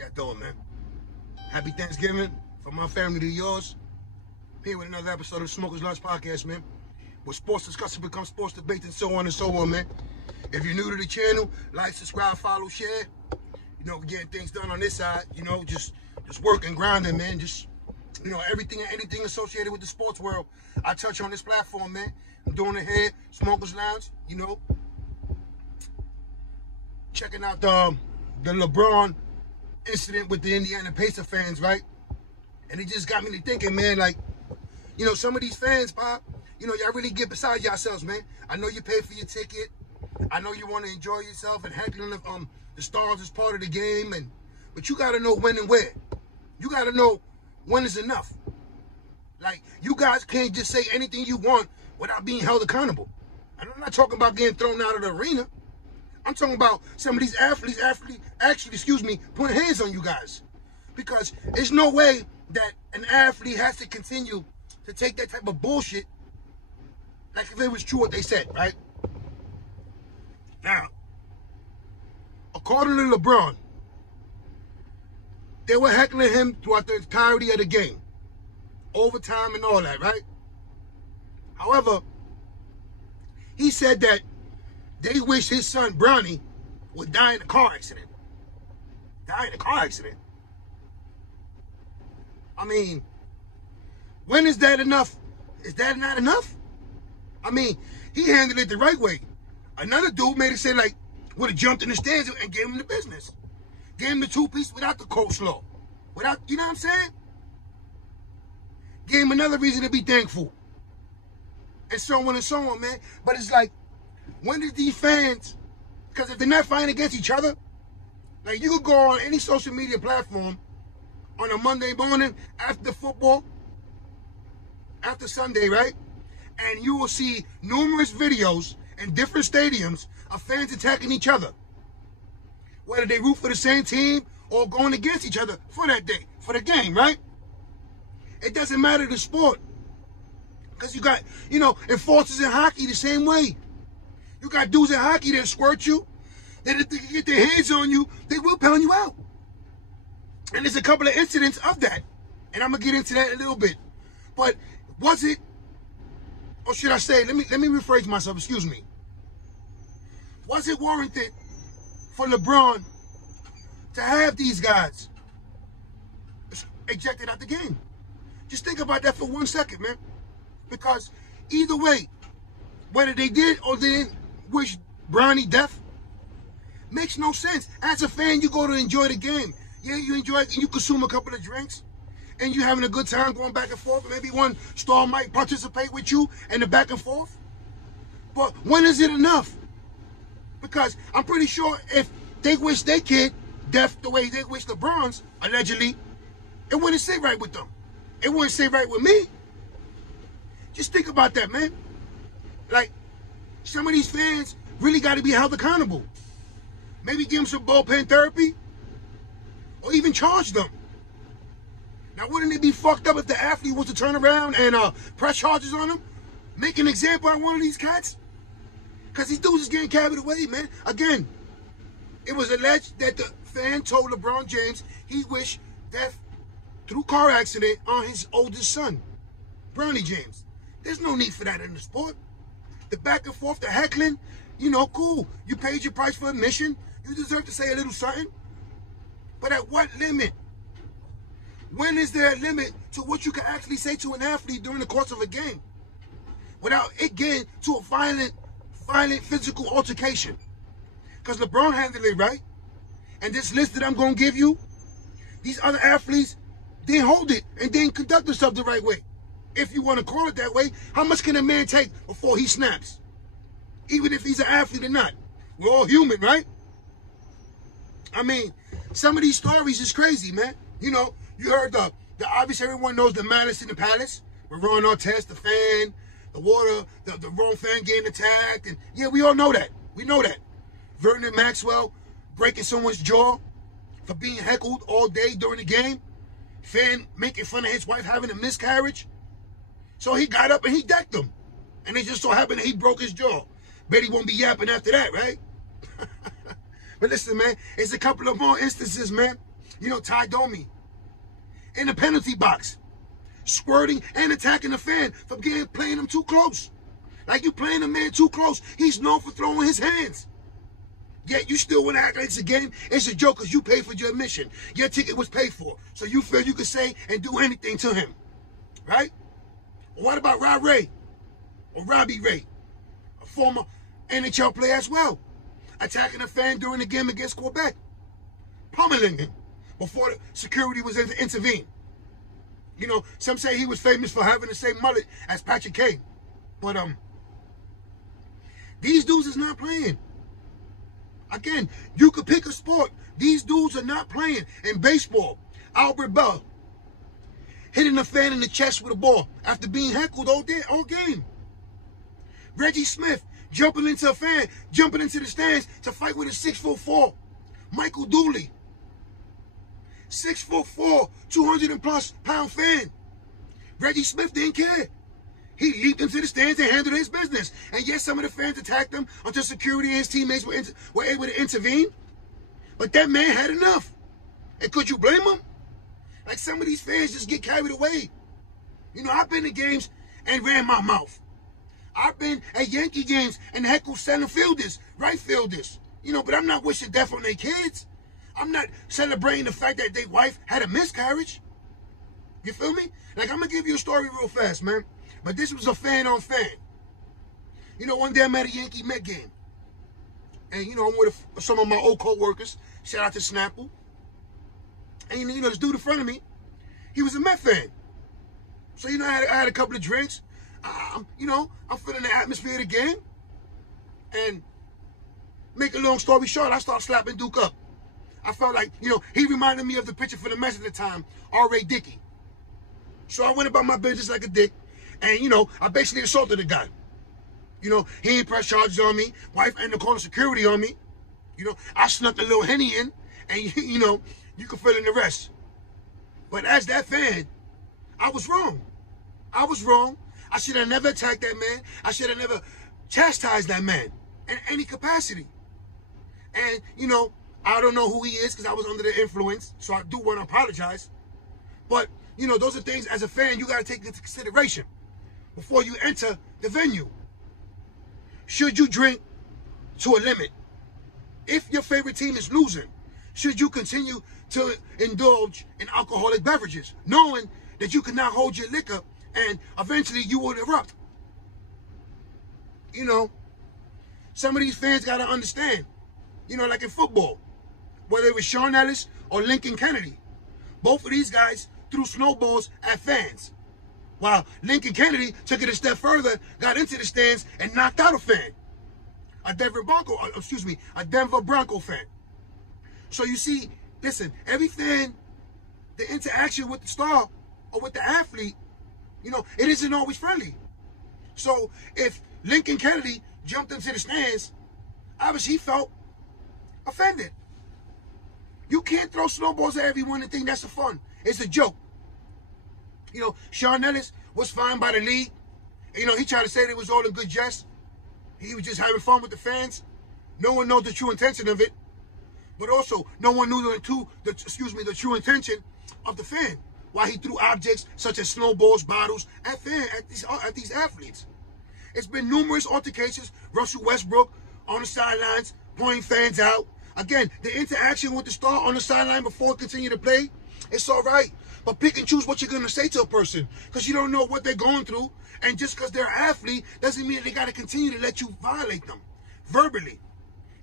y'all doing, man? Happy Thanksgiving from my family to yours. Here with another episode of Smokers Lunch Podcast, man. Where sports discussion becomes sports debate and so on, man. If you're new to the channel, like, subscribe, follow, share. You know, we're getting things done on this side. You know, just working, grinding, man. Just, you know, everything and anything associated with the sports world, I touch on this platform, man. I'm doing it here, Smokers Lounge, you know. Checking out the LeBron incident with the Indiana Pacers fans, right? And it just got me to thinking, man, like, you know, some of these fans, Pop, you know, y'all really get beside yourselves, man. I know you pay for your ticket. I know you want to enjoy yourself, and heckling the stars is part of the game, but you got to know when and where. You got to know when is enough. Like, you guys can't just say anything you want without being held accountable. And I'm not talking about getting thrown out of the arena. I'm talking about some of these athletes actually, putting hands on you guys. Because there's no way that an athlete has to continue to take that type of bullshit like if it was true what they said, right? Now, according to LeBron, they were heckling him throughout the entirety of the game. Overtime and all that, right? However, he said that they wish his son, Bronny, would die in a car accident. Die in a car accident? I mean, when is that enough? Is that not enough? I mean, he handled it the right way. Another dude made it say, like, would have jumped in the stands and gave him the business. Gave him the two-piece without the coleslaw. Without, you know what I'm saying? Gave him another reason to be thankful. And so on, man. But it's like, when did these fans, because if they're not fighting against each other, like, you could go on any social media platform on a Monday morning after football, after Sunday, right? And you will see numerous videos in different stadiums of fans attacking each other. Whether they root for the same team or going against each other for that day, for the game, right? It doesn't matter the sport. Because you got, you know, enforcers in hockey the same way. You got dudes in hockey that squirt you, that if they can get their hands on you, they will pound you out. And there's a couple of incidents of that. And I'm going to get into that in a little bit. But was it, or should I say, let me rephrase myself, excuse me. Was it warranted for LeBron to have these guys ejected out the game? Just think about that for 1 second, man. Because either way, whether they did or they didn't wish Bronny death, makes no sense. As a fan, you go to enjoy the game. Yeah, you enjoy it and you consume a couple of drinks and you having a good time going back and forth. Maybe one star might participate with you in the back and forth. But when is it enough? Because I'm pretty sure if they wish their kid death the way they wish LeBron's, allegedly, it wouldn't sit right with them. It wouldn't sit right with me. Just think about that, man. Like, some of these fans really got to be held accountable. Maybe give them some bullpen therapy or even charge them. Now, wouldn't it be fucked up if the athlete was to turn around and press charges on them? Make an example out of one of these cats? Because these dudes is getting carried away, man. Again, it was alleged that the fan told LeBron James he wished death through car accident on his oldest son, Bronny James. There's no need for that in the sport. The back and forth, the heckling, you know, cool. You paid your price for admission. You deserve to say a little something. But at what limit? When is there a limit to what you can actually say to an athlete during the course of a game without it getting to a violent physical altercation? Because LeBron handled it right. And this list that I'm going to give you, these other athletes didn't hold it and didn't conduct themselves the right way. If you want to call it that way, how much can a man take before he snaps? Even if he's an athlete or not. We're all human, right? I mean, some of these stories is crazy, man. You know, you heard the obviously everyone knows the Malice in the Palace. With Ron Artest, the fan, the wrong fan getting attacked. And yeah, we all know that. We know that. Vernon Maxwell breaking someone's jaw for being heckled all day during the game. Fan making fun of his wife having a miscarriage. So he got up and he decked him. And it just so happened that he broke his jaw. Bet he won't be yapping after that, right? But listen, man, it's a couple of more instances, man. Ty Domi, in the penalty box, squirting and attacking the fan for playing him too close. Like, you playing a man too close. He's known for throwing his hands. Yet you still want to act like it's a game. It's a joke because you paid for your admission. Your ticket was paid for. So you feel you can say and do anything to him. Right? What about Rob Ray? Or Robbie Ray? A former NHL player as well. Attacking a fan during the game against Quebec. Pummeling him before the security was intervened. Some say he was famous for having the same mullet as Patrick Kane. But these dudes is not playing. Again, you could pick a sport. These dudes are not playing. In baseball, Albert Bell hitting a fan in the chest with a ball after being heckled all game. Reggie Smith jumping into a fan, jumping into the stands to fight with a 6'4" Michael Dooley. 6'4", 200+ pound fan. Reggie Smith didn't care. He leaped into the stands and handled his business. And yes, some of the fans attacked him until security and his teammates were able to intervene. But that man had enough. And could you blame him? Like, some of these fans just get carried away. I've been to games and ran my mouth. I've been at Yankee games and heckled center fielders, right fielders. But I'm not wishing death on their kids. I'm not celebrating the fact that their wife had a miscarriage. You feel me? Like, I'm going to give you a story real fast, man. But this was a fan on fan. One day I'm at a Yankee Met game. And, I'm with some of my old co-workers. Shout out to Snapple. And, this dude in front of me, he was a Met fan. So, I had a couple of drinks. I'm feeling the atmosphere of the game. And make a long story short, I started slapping Duke up. I felt like, he reminded me of the pitcher for the Mets at the time, R.A. Dickey. So I went about my business like a dick. And, I basically assaulted the guy. He ain't pressed charges on me. Wife ended up calling security on me. I snuck a little Henny in. And, you can fill in the rest. But as that fan, I was wrong. I was wrong. I should have never attacked that man. I should have never chastised that man in any capacity. And, I don't know who he is because I was under the influence. So I do want to apologize. But, those are things as a fan you got to take into consideration before you enter the venue. Should you drink to a limit? If your favorite team is losing, should you continue to indulge in alcoholic beverages, knowing that you cannot hold your liquor and eventually you will erupt? Some of these fans got to understand, like in football, whether it was Sean Ellis or Lincoln Kennedy, both of these guys threw snowballs at fans. While Lincoln Kennedy took it a step further, got into the stands and knocked out a fan. A Denver Bronco fan. So you see, listen, every fan, the interaction with the star or with the athlete, it isn't always friendly. So if Lincoln Kennedy jumped into the stands, obviously he felt offended. You can't throw snowballs at everyone and think that's a fun. It's a joke. Sean Ellis was fined by the league. He tried to say that it was all in good jest. He was just having fun with the fans. No one knows the true intention of it. But also, no one knew the true intention of the fan. Why he threw objects such as snowballs, bottles at these athletes. It's been numerous altercations. Russell Westbrook on the sidelines, pointing fans out. Again, the interaction with the star on the sideline before continue to play, it's all right. But pick and choose what you're going to say to a person because you don't know what they're going through. And just because they're an athlete doesn't mean they got to continue to let you violate them verbally.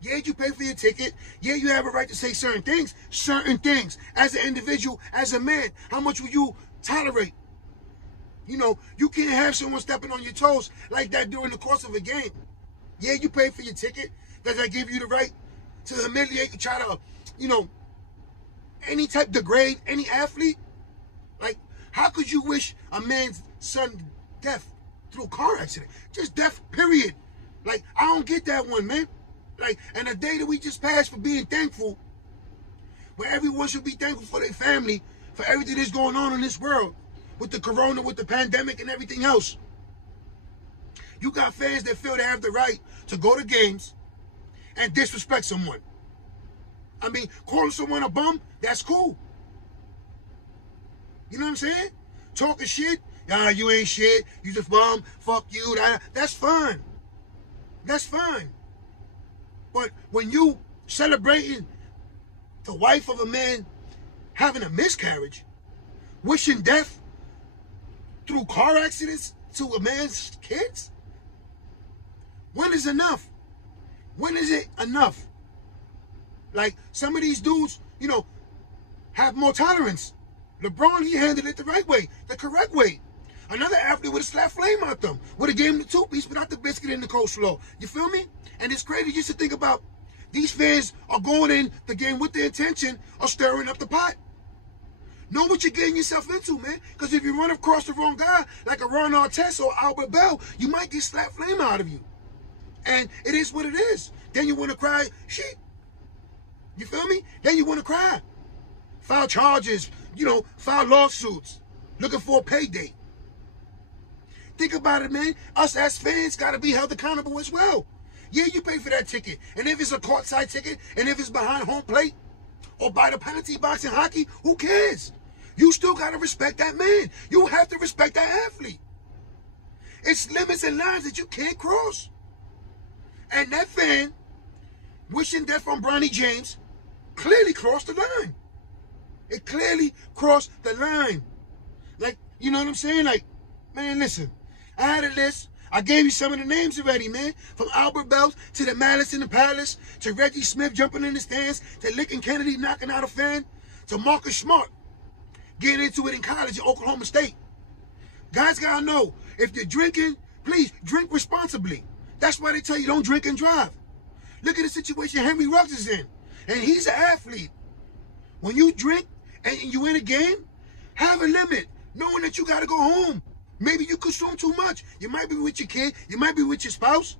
Yeah, you pay for your ticket. Yeah, you have a right to say certain things. Certain things. As an individual, as a man, how much will you tolerate? You can't have someone stepping on your toes like that during the course of a game. Yeah, you pay for your ticket. Does that give you the right to humiliate and try to, any type degrade any athlete? Like, how could you wish a man's son death through a car accident? Just death, period. Like, I don't get that one, man. Like, and the day that we just passed for being thankful, where everyone should be thankful for their family, for everything that's going on in this world, with the corona, with the pandemic and everything else. You got fans that feel they have the right to go to games and disrespect someone. I mean, calling someone a bum, that's cool. You know what I'm saying? Talking shit. Ah, you ain't shit. You just bum. Fuck you. That's fine. That's fine. But when you celebrating the wife of a man having a miscarriage, wishing death through car accidents to a man's kids, when is enough? When is it enough? Like, some of these dudes, you know, have more tolerance. LeBron, he handled it the right way, the correct way. Another athlete would have slapped flame out them, would have gave him the two-piece without the biscuit and the coleslaw. You feel me? And it's crazy just to think about these fans are going in the game with the intention of stirring up the pot. Know what you're getting yourself into, man. Because if you run across the wrong guy, like a Ron Artest or Albert Bell, you might get slapped flame out of you. And it is what it is. Then you want to cry, shit. You feel me? Then you want to cry. File charges, you know, file lawsuits, looking for a payday. Think about it, man. Us as fans got to be held accountable as well. Yeah, you pay for that ticket. And if it's a courtside ticket, and if it's behind home plate, or by the penalty box in hockey, who cares? You still got to respect that man. You have to respect that athlete. It's limits and lines that you can't cross. And that fan, wishing death on Bronny James, clearly crossed the line. It clearly crossed the line. Like, you know what I'm saying? Like, man, listen. I had a list. I gave you some of the names already, man. From Albert Bell to the Malice in the Palace, to Reggie Smith jumping in the stands, to Licking Kennedy knocking out a fan, to Marcus Smart getting into it in college at Oklahoma State. Guys gotta know, if you're drinking, please drink responsibly. That's why they tell you don't drink and drive. Look at the situation Henry Ruggs is in. And he's an athlete. When you drink and you in a game, have a limit, knowing that you gotta go home. Maybe you consume too much. You might be with your kid. You might be with your spouse.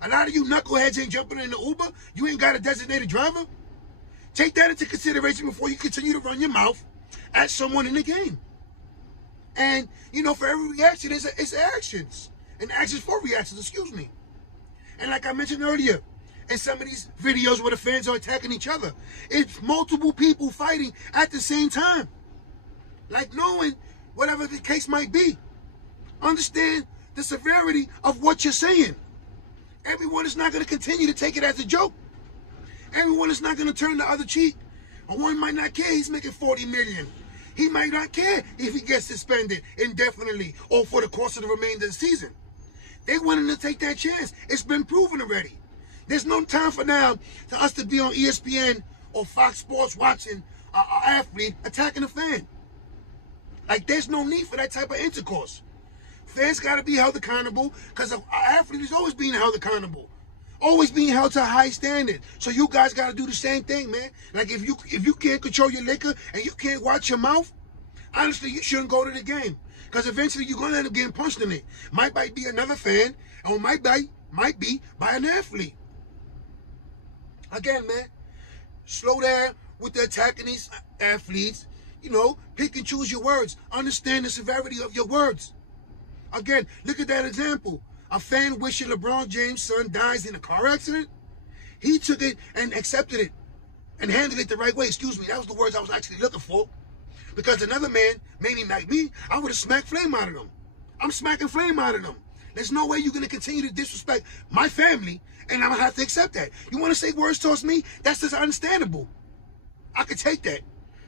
A lot of you knuckleheads ain't jumping in the Uber. You ain't got a designated driver. Take that into consideration before you continue to run your mouth at someone in the game. And, you know, for every reaction, it's actions. And actions for reactions, excuse me. And like I mentioned earlier, in some of these videos where the fans are attacking each other, it's multiple people fighting at the same time. Like, knowing whatever the case might be. Understand the severity of what you're saying. Everyone is not going to continue to take it as a joke. Everyone is not going to turn the other cheek. And one might not care he's making $40 million. He might not care if he gets suspended indefinitely or for the course of the remainder of the season. They wanting to take that chance. It's been proven already. There's no time for now for us to be on ESPN or Fox Sports watching an athlete attacking a fan. Like, there's no need for that type of intercourse. Fans got to be held accountable, because an athlete is always being held accountable. Always being held to a high standard. So you guys got to do the same thing, man. Like, if you can't control your liquor and you can't watch your mouth, honestly, you shouldn't go to the game. Because eventually you're going to end up getting punched in it. Might be another fan, or might be by an athlete. Again, man, slow down with the attacking these athletes. You know, pick and choose your words. Understand the severity of your words. Again, look at that example. A fan wishing LeBron James' son dies in a car accident. He took it and accepted it and handled it the right way. Excuse me, that was the words I was actually looking for. Because another man, maybe like me, I would have smacked flame out of them. I'm smacking flame out of them. There's no way you're going to continue to disrespect my family, and I'm going to have to accept that. You want to say words towards me? That's just understandable. I could take that.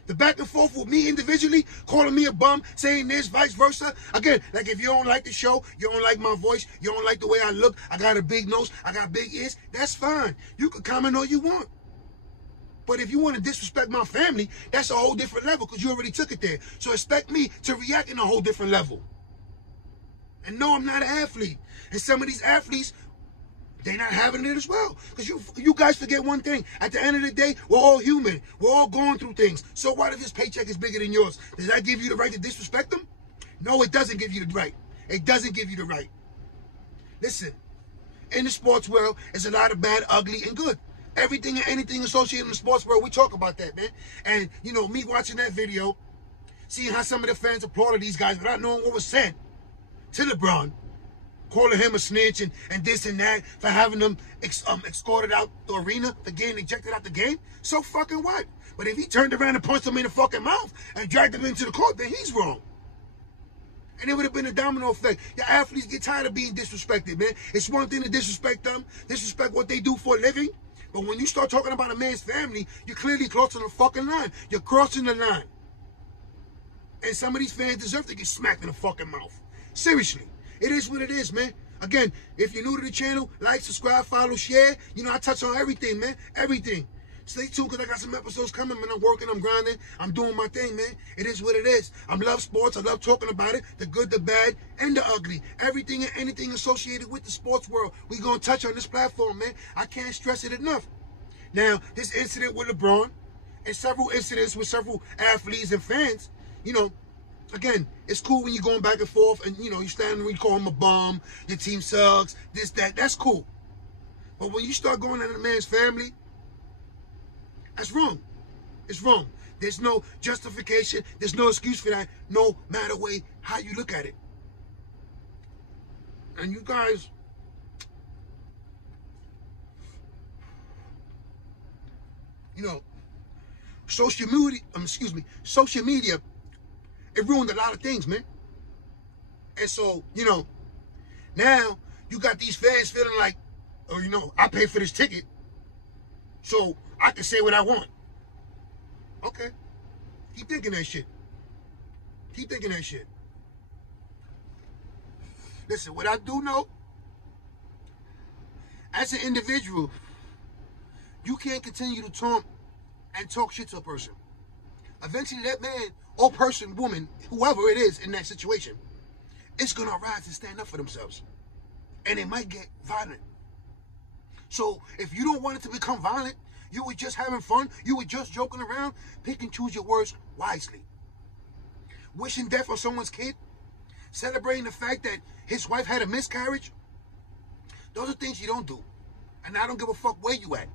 The back and forth with me individually, calling me a bum, saying this, vice versa. Again, like, if you don't like the show, you don't like my voice, you don't like the way I look, I got a big nose, I got big ears, that's fine. You can comment all you want. But if you want to disrespect my family, that's a whole different level, because you already took it there. So expect me to react in a whole different level. And no, I'm not an athlete. And some of these athletes, they're not having it as well. Because you guys forget one thing. At the end of the day, we're all human. We're all going through things. So what if his paycheck is bigger than yours? Does that give you the right to disrespect him? No, it doesn't give you the right. It doesn't give you the right. Listen, in the sports world, there's a lot of bad, ugly, and good. Everything and anything associated in the sports world, we talk about that, man. And, you know, me watching that video, seeing how some of the fans applauded these guys without knowing what was said to LeBron, calling him a snitch and this and that for having them escorted out the arena for getting ejected out the game. So fucking what? But if he turned around and punched him in the fucking mouth and dragged him into the court, then he's wrong. And it would have been a domino effect. Your athletes get tired of being disrespected, man. It's one thing to disrespect them, disrespect what they do for a living. But when you start talking about a man's family, you're clearly crossing the fucking line. You're crossing the line. And some of these fans deserve to get smacked in the fucking mouth. Seriously. It is what it is, man. Again, if you're new to the channel, like, subscribe, follow, share. You know, I touch on everything, man. Everything. Stay tuned because I got some episodes coming, man. I'm working, I'm grinding, I'm doing my thing, man. It is what it is. I love sports. I love talking about it. The good, the bad, and the ugly. Everything and anything associated with the sports world, we going to touch on this platform, man. I can't stress it enough. Now, this incident with LeBron and several incidents with several athletes and fans, you know, again, it's cool when you're going back and forth and, you know, you standing when you call him a bum, your team sucks, this, that. That's cool. But when you start going at a man's family, that's wrong. It's wrong. There's no justification. There's no excuse for that, no matter way how you look at it. And you guys, you know, social media, it ruined a lot of things, man. And so, you know, now you got these fans feeling like, oh, you know, I paid for this ticket, so I can say what I want. Okay. Keep thinking that shit. Keep thinking that shit. Listen, what I do know, as an individual, you can't continue to taunt and talk shit to a person. Eventually that man or person, woman, whoever it is in that situation, it's going to rise and stand up for themselves. And it might get violent. So if you don't want it to become violent, you were just having fun, you were just joking around, pick and choose your words wisely. Wishing death on someone's kid, celebrating the fact that his wife had a miscarriage, those are things you don't do. And I don't give a fuck where you at.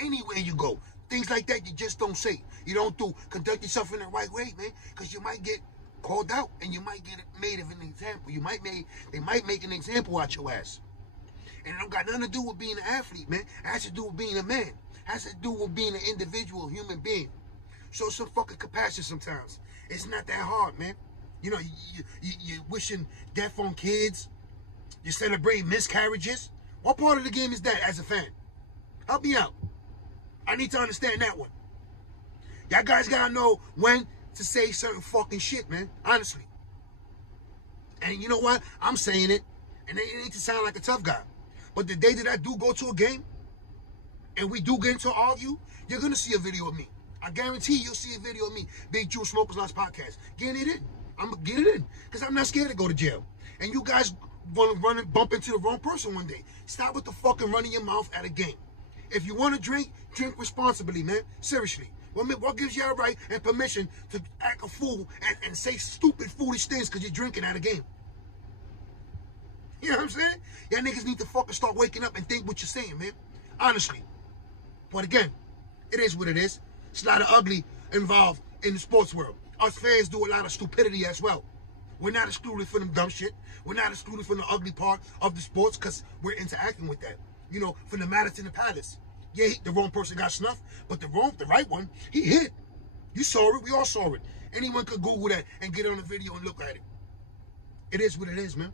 Anywhere you go, things like that you just don't say. You don't do. Conduct yourself in the right way, man, because you might get called out and you might get made of an example. They might make an example out your ass. And it don't got nothing to do with being an athlete, man. It has to do with being a man. It has to do with being an individual human being. Show some fucking compassion sometimes. It's not that hard, man. You know, you're wishing death on kids. You're celebrating miscarriages. What part of the game is that as a fan? Help me out. I need to understand that one. Y'all guys gotta know when to say certain fucking shit, man. Honestly. And you know what? I'm saying it. And it ain't to sound like a tough guy. But the day that I do go to a game, and we do get into argue, you're going to see a video of me. I guarantee you'll see a video of me. Big Jew Smokers Lounge Podcast. Getting it in. I'm going to get it in. Because I'm not scared to go to jail. And you guys want to run and bump into the wrong person one day. Stop with the fucking running your mouth at a game. If you want to drink responsibly, man. Seriously. What gives you a right and permission to act a fool and say stupid, foolish things because you're drinking at a game? You know what I'm saying? Y'all niggas need to fucking start waking up and think what you're saying, man. Honestly. But again, it is what it is. It's a lot of ugly involved in the sports world. Us fans do a lot of stupidity as well. We're not excluded from the dumb shit. We're not excluded from the ugly part of the sports because we're interacting with that. You know, from the Madison to the Palace. Yeah, the wrong person got snuffed, but the right one, he hit. You saw it. We all saw it. Anyone could Google that and get on the video and look at it. It is what it is, man.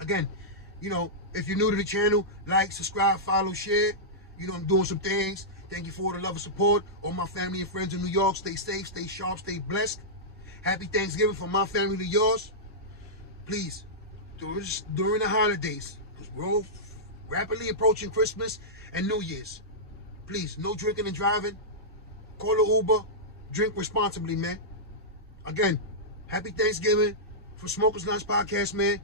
Again, you know, if you're new to the channel, like, subscribe, follow, share. You know, I'm doing some things. Thank you for the love and support. All my family and friends in New York, stay safe, stay sharp, stay blessed. Happy Thanksgiving from my family to yours. Please, during the holidays, because we're all rapidly approaching Christmas and New Year's. Please, no drinking and driving. Call an Uber. Drink responsibly, man. Again, happy Thanksgiving for Smokers Lounge Podcast, man.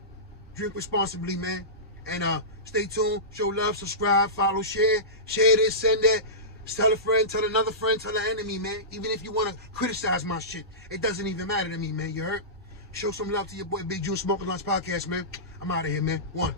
Drink responsibly, man. And stay tuned, show love, subscribe, follow, share this, send that. Tell a friend, tell another friend, tell an enemy, man. Even if you want to criticize my shit, it doesn't even matter to me, man. You heard? Show some love to your boy Big Jew Smokers Lounge Podcast, man. I'm out of here, man. One.